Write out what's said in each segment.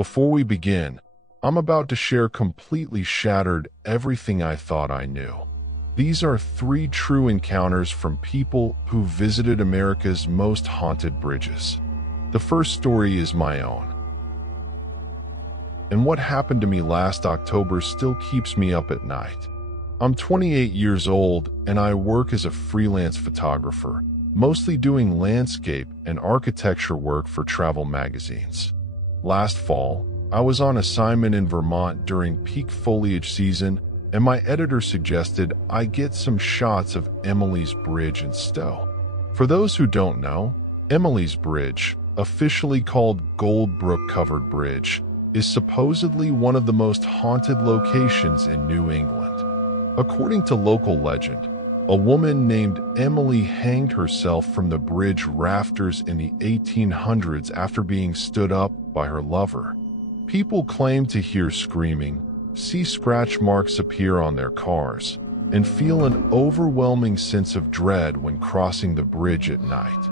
Before we begin, I'm about to share completely shattered everything I thought I knew. These are 3 true encounters from people who visited America's most haunted bridges. The first story is my own. And what happened to me last October still keeps me up at night. I'm 28 years old and I work as a freelance photographer, mostly doing landscape and architecture work for travel magazines. Last fall, I was on assignment in Vermont during peak foliage season, and my editor suggested I get some shots of Emily's Bridge in Stowe. For those who don't know, Emily's Bridge, officially called Goldbrook Covered Bridge, is supposedly one of the most haunted locations in New England. According to local legend, a woman named Emily hanged herself from the bridge rafters in the 1800s after being stood up by her lover. People claim to hear screaming, see scratch marks appear on their cars, and feel an overwhelming sense of dread when crossing the bridge at night.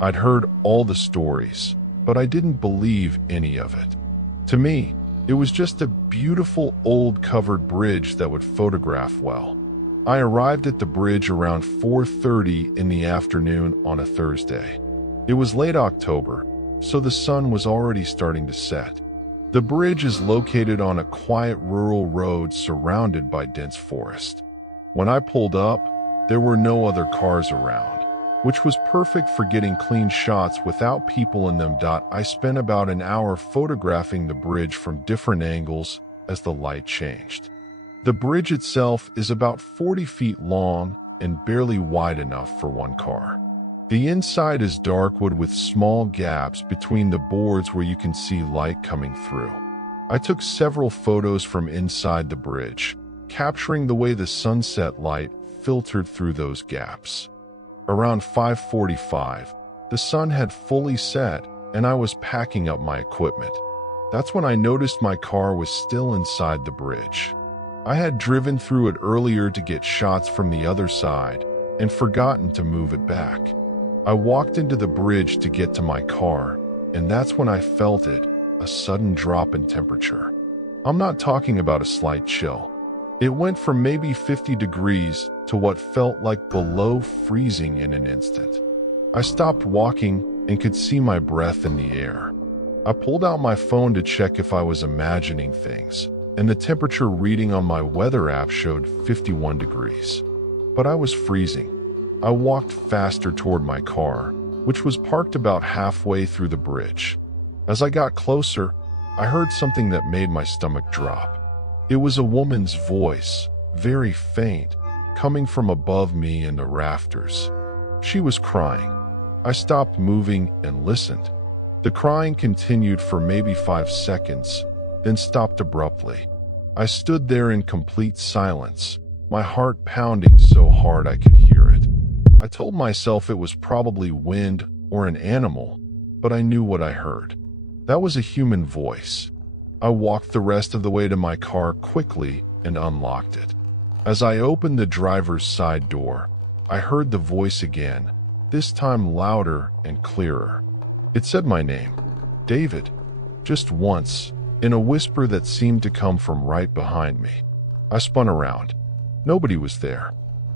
I'd heard all the stories, but I didn't believe any of it. To me, it was just a beautiful old covered bridge that would photograph well. I arrived at the bridge around 4:30 in the afternoon on a Thursday. It was late October, so the sun was already starting to set. The bridge is located on a quiet rural road surrounded by dense forest. When I pulled up, there were no other cars around, which was perfect for getting clean shots without people in them. I spent about an hour photographing the bridge from different angles as the light changed. The bridge itself is about 40 feet long and barely wide enough for one car. The inside is dark wood with small gaps between the boards where you can see light coming through. I took several photos from inside the bridge, capturing the way the sunset light filtered through those gaps. Around 5:45, the sun had fully set and I was packing up my equipment. That's when I noticed my car was still inside the bridge. I had driven through it earlier to get shots from the other side and forgotten to move it back. I walked into the bridge to get to my car, and that's when I felt it, a sudden drop in temperature. I'm not talking about a slight chill. It went from maybe 50 degrees to what felt like below freezing in an instant. I stopped walking and could see my breath in the air. I pulled out my phone to check if I was imagining things, and the temperature reading on my weather app showed 51 degrees. But I was freezing. I walked faster toward my car, which was parked about halfway through the bridge. As I got closer, I heard something that made my stomach drop. It was a woman's voice, very faint, coming from above me in the rafters. She was crying. I stopped moving and listened. The crying continued for maybe 5 seconds, then stopped abruptly. I stood there in complete silence, my heart pounding so hard I could hear it. I told myself it was probably wind or an animal, but I knew what I heard. That was a human voice. I walked the rest of the way to my car quickly and unlocked it. As I opened the driver's side door, I heard the voice again, this time louder and clearer. It said my name, David, just once, in a whisper that seemed to come from right behind me. I spun around. Nobody was there.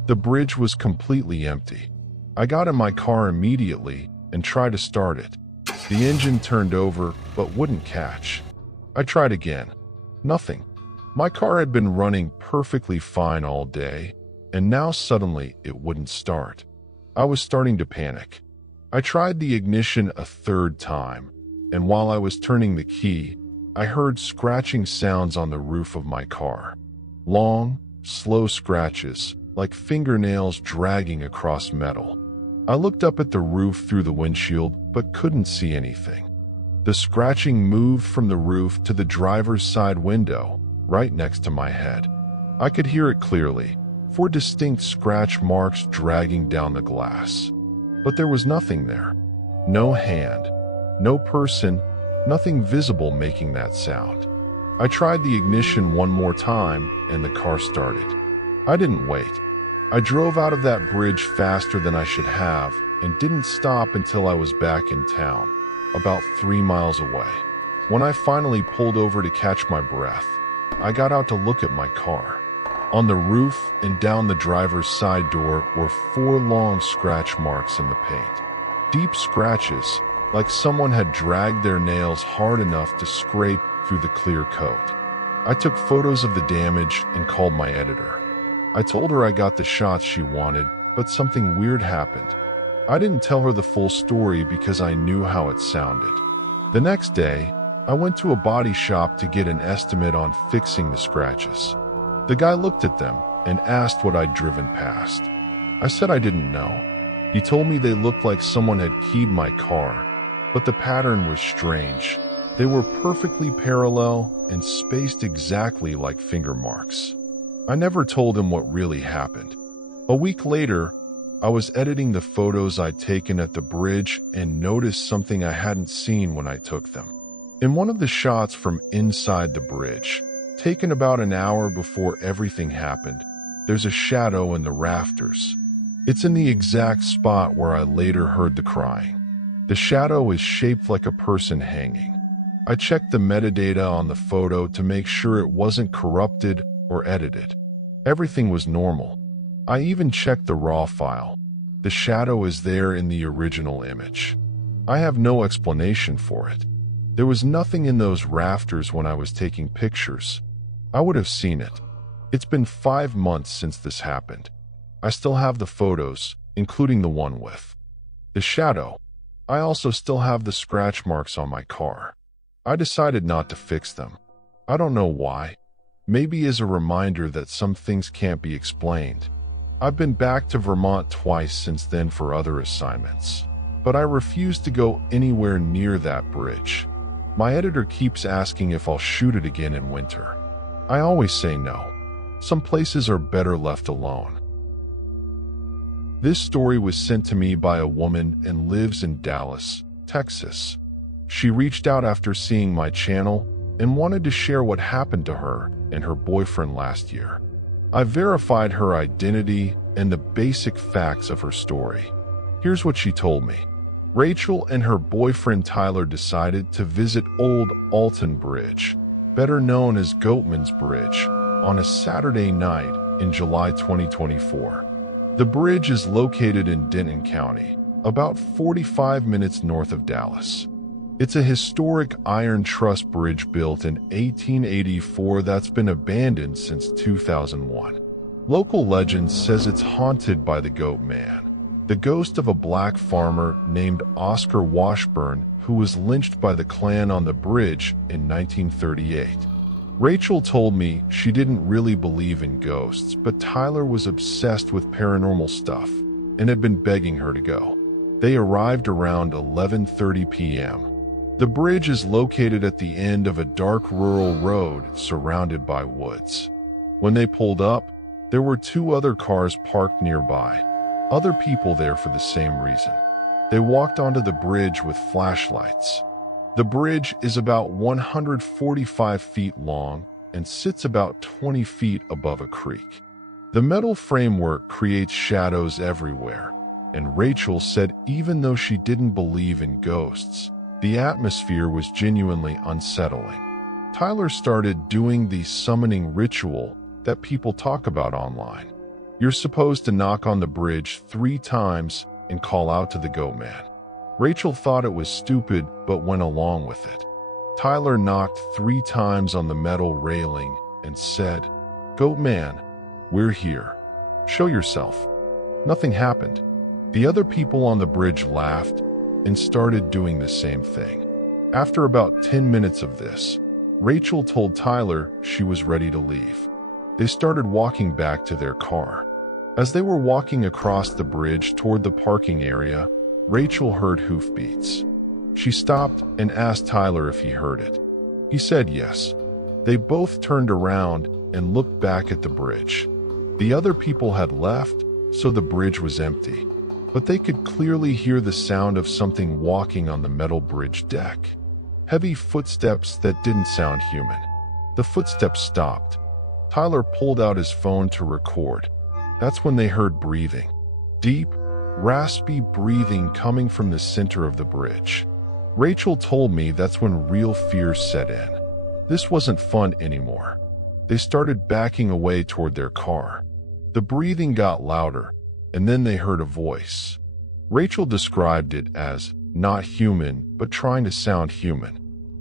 The bridge was completely empty. I got in my car immediately and tried to start it. The engine turned over but wouldn't catch. I tried again. Nothing. My car had been running perfectly fine all day, and now suddenly it wouldn't start. I was starting to panic. I tried the ignition a 3rd time, and while I was turning the key, I heard scratching sounds on the roof of my car. Long, slow scratches, like fingernails dragging across metal. I looked up at the roof through the windshield, but couldn't see anything. The scratching moved from the roof to the driver's side window, right next to my head. I could hear it clearly, 4 distinct scratch marks dragging down the glass. But there was nothing there. No hand, no person, nothing visible making that sound. I tried the ignition one more time, and the car started. I didn't wait. I drove out of that bridge faster than I should have and didn't stop until I was back in town, about 3 miles away. When I finally pulled over to catch my breath, I got out to look at my car. On the roof and down the driver's side door were 4 long scratch marks in the paint. Deep scratches, like someone had dragged their nails hard enough to scrape through the clear coat. I took photos of the damage and called my editor. I told her I got the shots she wanted, but something weird happened. I didn't tell her the full story because I knew how it sounded. The next day, I went to a body shop to get an estimate on fixing the scratches. The guy looked at them and asked what I'd driven past. I said I didn't know. He told me they looked like someone had keyed my car, but the pattern was strange. They were perfectly parallel and spaced exactly like finger marks. I never told him what really happened. A week later, I was editing the photos I'd taken at the bridge and noticed something I hadn't seen when I took them. In one of the shots from inside the bridge, taken about an hour before everything happened, there's a shadow in the rafters. It's in the exact spot where I later heard the crying. The shadow is shaped like a person hanging. I checked the metadata on the photo to make sure it wasn't corrupted or edited. Everything was normal. I even checked the raw file. The shadow is there in the original image. I have no explanation for it. There was nothing in those rafters when I was taking pictures. I would have seen it. It's been 5 months since this happened. I still have the photos, including the one with the shadow. I also still have the scratch marks on my car. I decided not to fix them. I don't know why. Maybe as a reminder that some things can't be explained. I've been back to Vermont twice since then for other assignments, but I refuse to go anywhere near that bridge. My editor keeps asking if I'll shoot it again in winter. I always say no. Some places are better left alone. This story was sent to me by a woman and lives in Dallas, Texas. She reached out after seeing my channel and wanted to share what happened to her and her boyfriend last year. I verified her identity and the basic facts of her story. Here's what she told me. Rachel and her boyfriend Tyler decided to visit Old Alton Bridge, better known as Goatman's Bridge, on a Saturday night in July 2024. The bridge is located in Denton County, about 45 minutes north of Dallas. It's a historic iron truss bridge built in 1884 that's been abandoned since 2001. Local legend says it's haunted by the Goatman, the ghost of a black farmer named Oscar Washburn who was lynched by the Klan on the bridge in 1938. Rachel told me she didn't really believe in ghosts, but Tyler was obsessed with paranormal stuff and had been begging her to go. They arrived around 11:30 p.m. The bridge is located at the end of a dark rural road surrounded by woods. When they pulled up, there were 2 other cars parked nearby, other people there for the same reason. They walked onto the bridge with flashlights. The bridge is about 145 feet long and sits about 20 feet above a creek. The metal framework creates shadows everywhere, and Rachel said even though she didn't believe in ghosts, the atmosphere was genuinely unsettling. Tyler started doing the summoning ritual that people talk about online. You're supposed to knock on the bridge 3 times and call out to the Goatman. Rachel thought it was stupid but went along with it. Tyler knocked 3 times on the metal railing and said, "Goatman, we're here. Show yourself." Nothing happened. The other people on the bridge laughed and started doing the same thing. After about 10 minutes of this, Rachel told Tyler she was ready to leave. They started walking back to their car. As they were walking across the bridge toward the parking area, Rachel heard hoofbeats. She stopped and asked Tyler if he heard it. He said yes. They both turned around and looked back at the bridge. The other people had left, so the bridge was empty, but they could clearly hear the sound of something walking on the metal bridge deck. Heavy footsteps that didn't sound human. The footsteps stopped. Tyler pulled out his phone to record. That's when they heard breathing. Deep, raspy breathing coming from the center of the bridge. Rachel told me that's when real fear set in. This wasn't fun anymore. They started backing away toward their car. The breathing got louder, and then they heard a voice. Rachel described it as not human, but trying to sound human.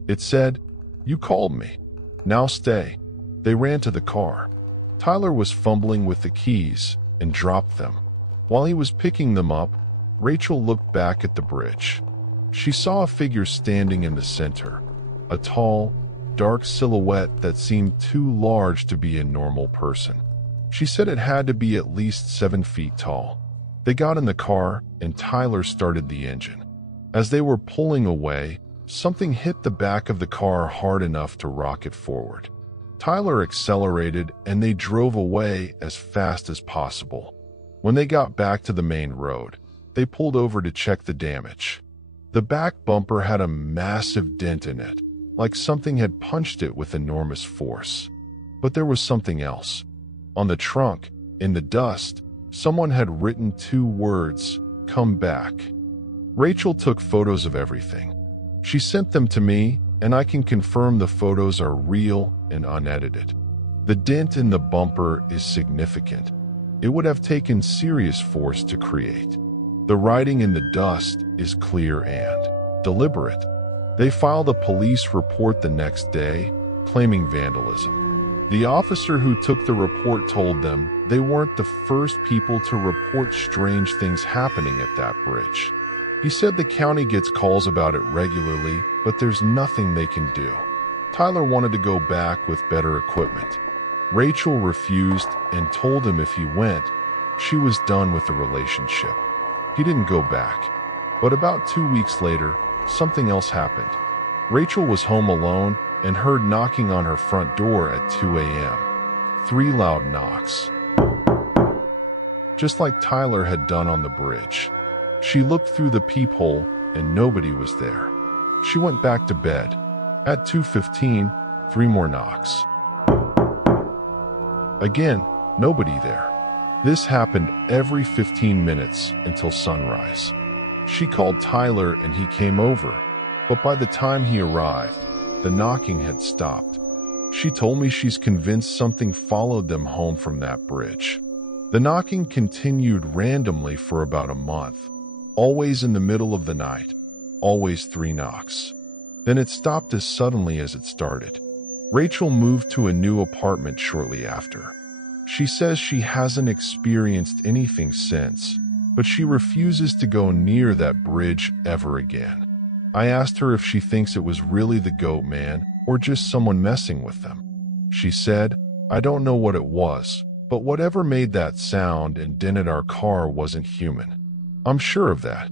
It said, "You called me. Now stay." They ran to the car. Tyler was fumbling with the keys and dropped them. While he was picking them up, Rachel looked back at the bridge. She saw a figure standing in the center, a tall, dark silhouette that seemed too large to be a normal person. She said it had to be at least 7 feet tall. They got in the car and Tyler started the engine. As they were pulling away, something hit the back of the car hard enough to rock it forward. Tyler accelerated and they drove away as fast as possible. When they got back to the main road, they pulled over to check the damage. The back bumper had a massive dent in it, like something had punched it with enormous force. But there was something else. On the trunk, in the dust, someone had written 2 words, "Come back." Rachel took photos of everything. She sent them to me, and I can confirm the photos are real and unedited. The dent in the bumper is significant. It would have taken serious force to create. The writing in the dust is clear and deliberate. They filed a police report the next day, claiming vandalism. The officer who took the report told them they weren't the first people to report strange things happening at that bridge. He said the county gets calls about it regularly, but there's nothing they can do. Tyler wanted to go back with better equipment. Rachel refused and told him if he went, she was done with the relationship. He didn't go back. But about 2 weeks later, something else happened. Rachel was home alone and heard knocking on her front door at 2 a.m. 3 loud knocks. Just like Tyler had done on the bridge. She looked through the peephole and nobody was there. She went back to bed. At 2:15, 3 more knocks. Again, nobody there. This happened every 15 minutes until sunrise. She called Tyler and he came over, but by the time he arrived, the knocking had stopped. She told me she's convinced something followed them home from that bridge. The knocking continued randomly for about a month, always in the middle of the night, always 3 knocks. Then it stopped as suddenly as it started. Rachel moved to a new apartment shortly after. She says she hasn't experienced anything since, but she refuses to go near that bridge ever again. I asked her if she thinks it was really the Goatman or just someone messing with them. She said, "I don't know what it was, but whatever made that sound and dented our car wasn't human. I'm sure of that."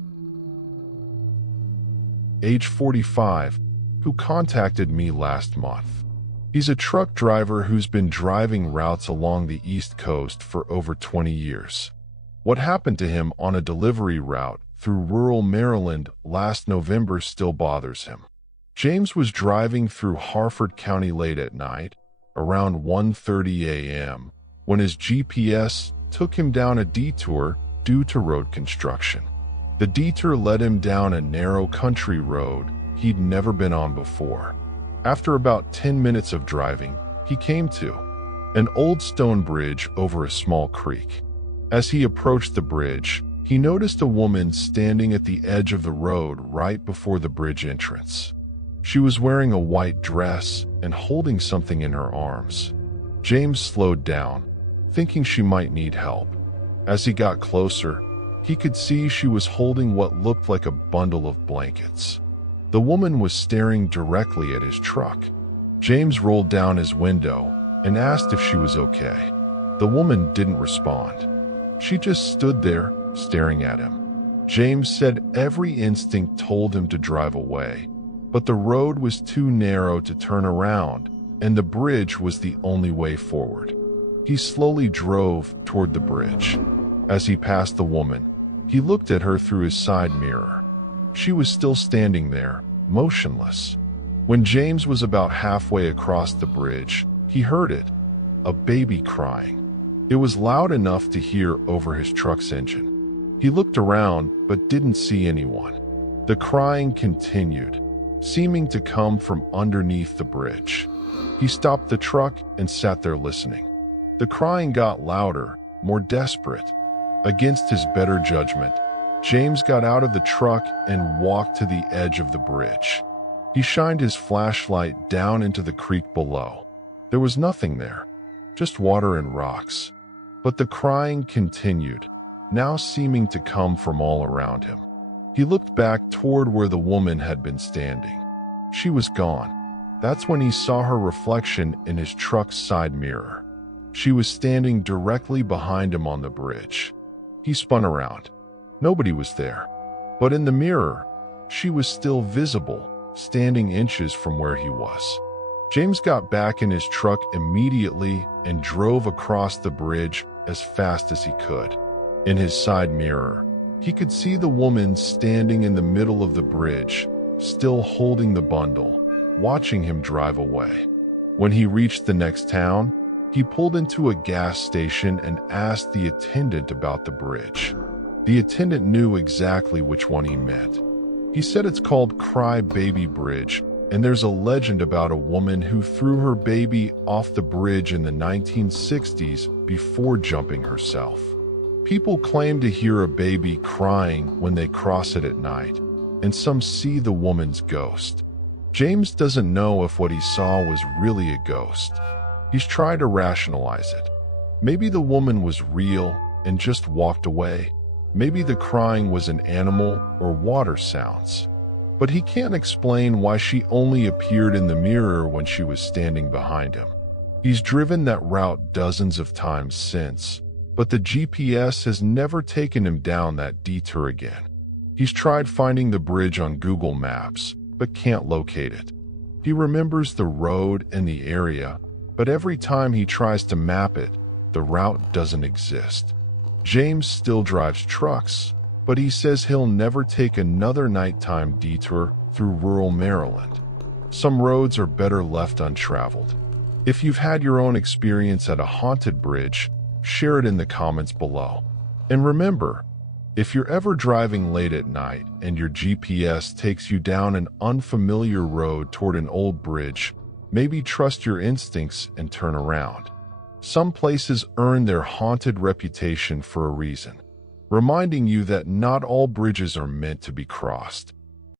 Age 45, who contacted me last month. He's a truck driver who's been driving routes along the East Coast for over 20 years. What happened to him on a delivery route through rural Maryland last November still bothers him. James was driving through Harford County late at night, around 1:30 a.m., when his GPS took him down a detour due to road construction. The detour led him down a narrow country road he'd never been on before. After about 10 minutes of driving, he came to an old stone bridge over a small creek. As he approached the bridge, he noticed a woman standing at the edge of the road right before the bridge entrance. She was wearing a white dress and holding something in her arms. James slowed down, thinking she might need help. As he got closer, he could see she was holding what looked like a bundle of blankets. The woman was staring directly at his truck. James rolled down his window and asked if she was okay. The woman didn't respond. She just stood there, staring at him. James said every instinct told him to drive away, but the road was too narrow to turn around, and the bridge was the only way forward. He slowly drove toward the bridge. As he passed the woman, he looked at her through his side mirror. She was still standing there, motionless. When James was about halfway across the bridge, he heard it, a baby crying. It was loud enough to hear over his truck's engine. He looked around but didn't see anyone. The crying continued, seeming to come from underneath the bridge. He stopped the truck and sat there listening. The crying got louder, more desperate. Against his better judgment, James got out of the truck and walked to the edge of the bridge. He shined his flashlight down into the creek below. There was nothing there, just water and rocks. But the crying continued, now seeming to come from all around him. He looked back toward where the woman had been standing. She was gone. That's when he saw her reflection in his truck's side mirror. She was standing directly behind him on the bridge. He spun around. Nobody was there. But in the mirror, she was still visible, standing inches from where he was. James got back in his truck immediately and drove across the bridge as fast as he could. In his side mirror, he could see the woman standing in the middle of the bridge, still holding the bundle, watching him drive away. When he reached the next town, he pulled into a gas station and asked the attendant about the bridge. The attendant knew exactly which one he meant. He said it's called Cry Baby Bridge, and there's a legend about a woman who threw her baby off the bridge in the 1960s before jumping herself. People claim to hear a baby crying when they cross it at night, and some see the woman's ghost. James doesn't know if what he saw was really a ghost. He's tried to rationalize it. Maybe the woman was real and just walked away. Maybe the crying was an animal or water sounds. But he can't explain why she only appeared in the mirror when she was standing behind him. He's driven that route dozens of times since, but the GPS has never taken him down that detour again. He's tried finding the bridge on Google Maps, but can't locate it. He remembers the road and the area, but every time he tries to map it, the route doesn't exist. James still drives trucks, but he says he'll never take another nighttime detour through rural Maryland. Some roads are better left untraveled. If you've had your own experience at a haunted bridge, share it in the comments below. And remember, if you're ever driving late at night and your GPS takes you down an unfamiliar road toward an old bridge, maybe trust your instincts and turn around. Some places earn their haunted reputation for a reason, reminding you that not all bridges are meant to be crossed.